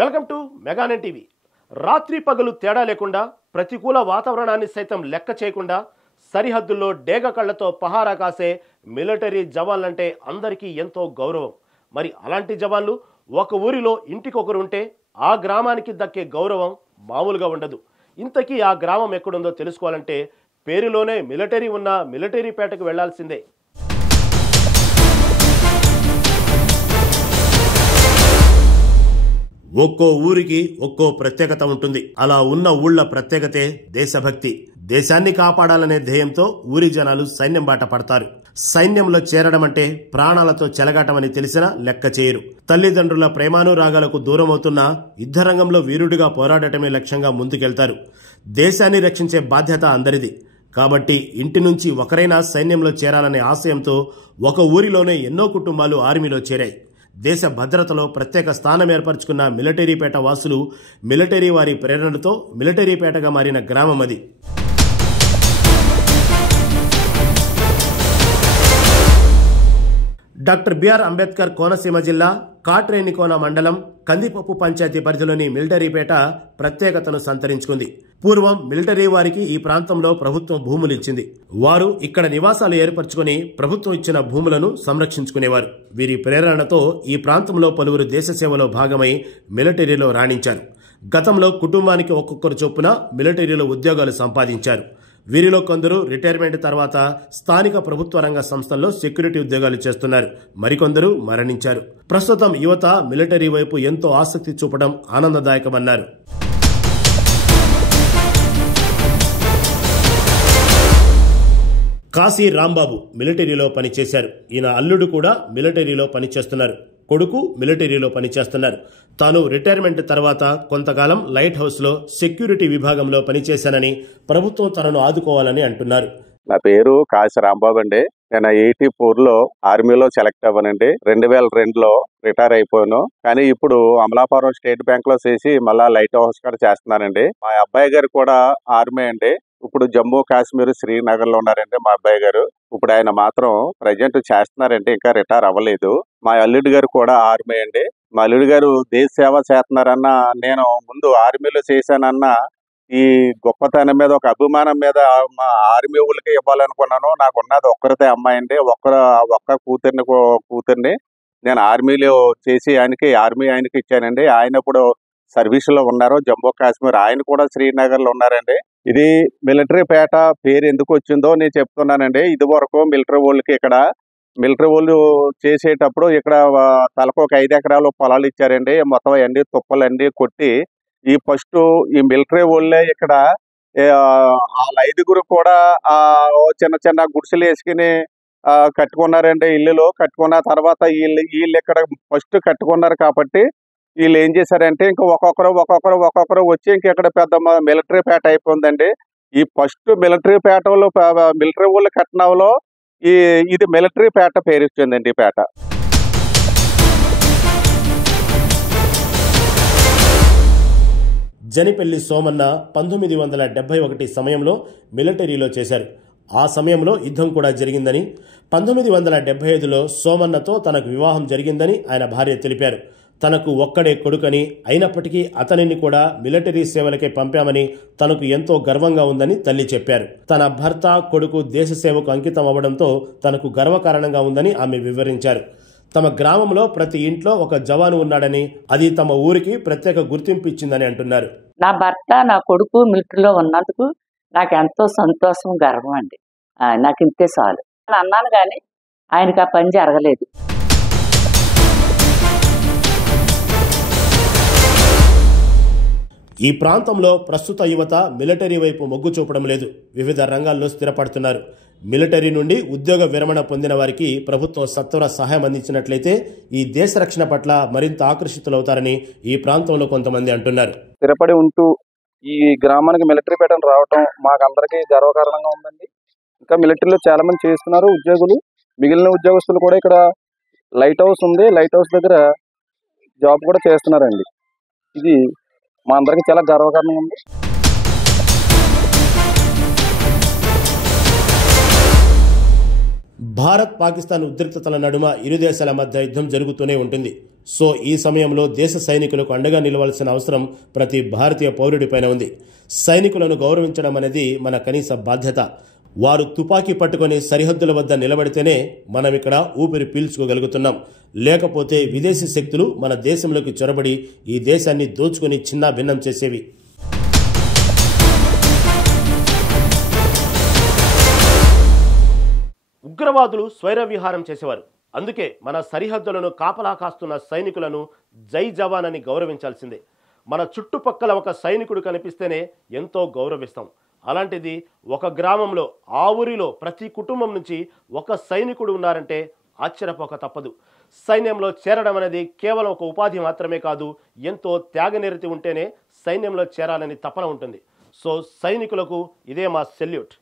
Welcome to మెగానెట్ TV. రాత్రి పగలు తేడా లేకుండా ప్రతికూల వాతావరణాన్ని సైతం లెక్క చేయకుండా సరిహద్దుల్లో డేగ కళ్లతో పహారా కాసే మిలిటరీ జవాన్లంటే అందరికీ ఎంతో గౌరవం. మరి అలాంటి జవాన్లు ఒక ఊరిలో ఇంటికొకరు ఉంటే ఆ గ్రామానికి దక్కే గౌరవం మామూలుగా ఉండదు. ఇంతకీ ఆ గ్రామం ఎక్కడుందో తెలుసుకోవాలంటే పేరులోనే మిలిటరీ ఉన్న మిలిటరీ పేటకు వెళ్లాల్సిందే. ఒక్కో ఊరికి ఒక్కో ప్రత్యేకత ఉంటుంది. అలా ఉన్న ఊళ్ళ ప్రత్యేకతే దేశభక్తి. దేశాన్ని కాపాడాలనే ధ్యేయంతో ఊరి జనాలు సైన్యం బాట పడతారు. సైన్యంలో చేరడం అంటే ప్రాణాలతో చెలగాటమని తెలిసినా లెక్క చేయరు. తల్లిదండ్రుల ప్రేమానురాగాలకు దూరమవుతున్నా యుద్ధరంగంలో వీరుడిగా పోరాడటమే లక్ష్యంగా ముందుకెళ్తారు. దేశాన్ని రక్షించే బాధ్యత అందరిది. కాబట్టి ఇంటి నుంచి ఒకరైనా సైన్యంలో చేరాలనే ఆశయంతో ఒక ఊరిలోనే ఎన్నో కుటుంబాలు ఆర్మీలో చేరాయి. దేశ భద్రతలో ప్రత్యేక స్థానం ఏర్పరచుకున్న మిలిటరీపేట వాసులు మిలిటరీ వారి ప్రేరణతో మిలిటరీపేటగా మారిన గ్రామం అది. డాక్టర్ బిఆర్ అంబేద్కర్ కోనసీమ జిల్లా కాట్రేనికోన మండలం కందిపప్పు పంచాయతీ పరిధిలోని మిలిటరీపేట ప్రత్యేకతను సంతరించుకుంది. పూర్వం మిలిటరీ వారికి ఈ ప్రాంతంలో ప్రభుత్వం భూములు ఇచ్చింది. వారు ఇక్కడ నివాసాలు ఏర్పరచుకుని ప్రభుత్వం ఇచ్చిన భూములను సంరక్షించుకునేవారు. వీరి ప్రేరణతో ఈ ప్రాంతంలో పలువురు దేశ సేవలో భాగమై మిలిటరీలో రాణించారు. గతంలో కుటుంబానికి ఒక్కొక్కరు చొప్పున మిలిటరీలో ఉద్యోగాలు సంపాదించారు. వీరిలో కొందరు రిటైర్మెంట్ తర్వాత స్థానిక ప్రభుత్వ రంగ సంస్థల్లో సెక్యూరిటీ ఉద్యోగాలు చేస్తున్నారు. మరికొందరు మరణించారు. ప్రస్తుతం యువత మిలిటరీ వైపు ఎంతో ఆసక్తి చూపడం ఆనందదాయకమన్నారు. కాశీ రాంబాబు మిలిటరీలో పనిచేశారు. ఈయన అల్లుడు కూడా మిలిటరీలో పనిచేస్తున్నారు. కొడుకు మిలిటరీలో పనిచేస్తున్నారు. తాను రిటైర్మెంట్ తర్వాత కొంతకాలం లైట్ హౌస్ లో సెక్యూరిటీ విభాగంలో పనిచేశానని ప్రభుత్వం తనను ఆదుకోవాలని అంటున్నారు. నా పేరు కాశీ రాంబాబు అండి. నేను 84లో ఆర్మీలో సెలెక్ట్ అవ్వనండి. 2002లో రిటైర్ అయిపోయాను. కానీ ఇప్పుడు అమలాపురం స్టేట్ బ్యాంక్ లో చేసి మళ్ళా లైట్ హౌస్ కూడా చేస్తున్నానండి. మా అబ్బాయి గారు కూడా ఆర్మీ అండి. ఇప్పుడు జమ్మూ కాశ్మీర్ శ్రీనగర్ లో ఉన్నారండి మా అబ్బాయి గారు. ఇప్పుడు ఆయన మాత్రం ప్రజెంట్ చేస్తున్నారంటే ఇంకా రిటైర్ అవ్వలేదు. మా అల్లుడి గారు కూడా ఆర్మీ అండి. మా అల్లుడి గారు దేశ సేవ చేస్తున్నారన్న, నేను ముందు ఆర్మీలో చేశానన్న ఈ గొప్పతనం మీద ఒక అభిమానం మీద మా ఆర్మీ ఊళ్ళకి ఇవ్వాలనుకున్నాను. నాకు ఉన్నది ఒక్కరితే అమ్మాయి అండి. ఒక్క కూతుర్ని నేను ఆర్మీలో చేసి ఆయనకి ఇచ్చానండి. ఆయన ఇప్పుడు సర్వీస్ లో ఉన్నారు జమ్మూ కాశ్మీర్. ఆయన కూడా శ్రీనగర్ లో ఉన్నారండి. ఇది మిలిటరీ పేట పేరు ఎందుకు వచ్చిందో నేను చెప్తున్నానండి. ఇది వరకు మిలిటరీ వాళ్ళకి ఇక్కడ మిలిటరీ వాళ్ళు చేసేటప్పుడు ఇక్కడ తలకు ఒక 5 ఎకరాలు పొలాలు ఇచ్చారండి. మొత్తం అన్ని తుప్పలన్నీ కొట్టి ఈ ఫస్ట్ ఈ మిలిటరీ వాళ్ళే ఇక్కడ వాళ్ళ 5గురు కూడా చిన్న చిన్న గుడిసెలు వేసుకుని కట్టుకున్నారండి. ఇల్లులు కట్టుకున్న తర్వాత వీళ్ళు ఇక్కడ ఫస్ట్ కట్టుకున్నారు. కాబట్టి వీళ్ళు ఏం చేశారంటే ఇంకా ఒక్కొక్కరు వచ్చి ఇంక ఇక్కడ పెద్ద మిలిటరీ పేట అయిపోయిందండి. ఈ ఫస్ట్ మిలిటరీ పేటలో మిలిటరీ వాళ్ళు కట్నంలో ఇది మిలిటరీ పేట పేరు ఇచ్చిందండి. ఈ పేట జనిపెల్లి సోమన్న 1971 సమయంలో మిలిటరీలో చేశారు. ఆ సమయంలో యుద్ధం కూడా జరిగిందని, 1975లో సోమన్నతో తనకు వివాహం జరిగిందని ఆయన భార్య తెలిపారు. తనకు ఒక్కడే కొడుకని, అయినప్పటికీ అతనిని కూడా మిలిటరీ సేవలకే పంపామని తనకు ఎంతో గర్వంగా ఉందని తల్లి చెప్పారు. తన భర్త కొడుకు దేశ సేవకు అంకితం అవ్వడంతో తనకు గర్వకారణంగా ఉందని ఆమె వివరించారు. తమ గ్రామంలో ప్రతి ఇంట్లో ఒక జవాను ఉన్నాడని, అది తమ ఊరికి ప్రత్యేక గుర్తింపు ఇచ్చిందని అంటున్నారు. నా భర్త నా కొడుకు మిలిటరీలో ఉన్నందుకు నాకు ఎంతో సంతోషం, గర్వం అండి. నాకు ఇంతే చాలు అన్నాను, కానీ ఆయనకు ఆ పని జరగలేదు. ఈ ప్రాంతంలో ప్రస్తుత యువత మిలిటరీ వైపు మొగ్గు చూపడం లేదు. వివిధ రంగాల్లో స్థిరపడుతున్నారు. మిలిటరీ నుండి ఉద్యోగ విరమణ పొందిన వారికి ప్రభుత్వం సత్వర సహాయం అందించినట్లయితే ఈ దేశ రక్షణ పట్ల మరింత ఆకర్షితులవుతారని ఈ ప్రాంతంలో కొంతమంది అంటున్నారు. స్థిరపడి ఉంటూ ఈ గ్రామానికి మిలిటరీ పేటను రావటం మాకందరికీ గర్వకారణంగా ఉందండి. ఇంకా మిలిటరీలో చాలా మంది చేస్తున్నారు ఉద్యోగులు. మిగిలిన ఉద్యోగస్తులు కూడా ఇక్కడ లైట్ హౌస్ ఉంది, లైట్ హౌస్ దగ్గర జాబ్ కూడా చేస్తున్నారండి. ఇది మా అందరికీ చాలా గర్వకారణంగా ఉంది. భారత్ పాకిస్తాన్ ఉద్రిక్తతల నడుమ ఇరు దేశాల మధ్య యుద్ధం జరుగుతూనే ఉంటుంది. సో ఈ సమయంలో దేశ సైనికులకు అండగా నిలవాల్సిన అవసరం ప్రతి భారతీయ పౌరుడిపైన ఉంది. సైనికులను గౌరవించడం అనేది మన కనీస బాధ్యత. వారు తుపాకీ పట్టుకొని సరిహద్దుల వద్ద నిలబడితేనే మనం ఇక్కడ ఊపిరి పీల్చుకోగలుగుతున్నాం. లేకపోతే విదేశీ శక్తులు మన దేశంలోకి చొరబడి ఈ దేశాన్ని దోచుకొని చిన్నాభిన్నం చేసేవి. ఉగ్రవాదులు స్వైర విహారం చేసేవారు. అందుకే మన సరిహద్దులను కాపలా కాస్తున్న సైనికులను జై జవాన్ అని గౌరవించాల్సిందే. మన చుట్టుపక్కల ఒక సైనికుడు కనిపిస్తేనే ఎంతో గౌరవిస్తాం. అలాంటిది ఒక గ్రామంలో ఆ ఊరిలో ప్రతి కుటుంబం నుంచి ఒక సైనికుడు ఉన్నారంటే ఆశ్చర్యపోక తప్పదు. సైన్యంలో చేరడం అనేది కేవలం ఒక ఉపాధి మాత్రమే కాదు, ఎంతో త్యాగనిరతి ఉంటేనే సైన్యంలో చేరాలని తపన ఉంటుంది. సో సైనికులకు ఇదే మా సెల్యూట్.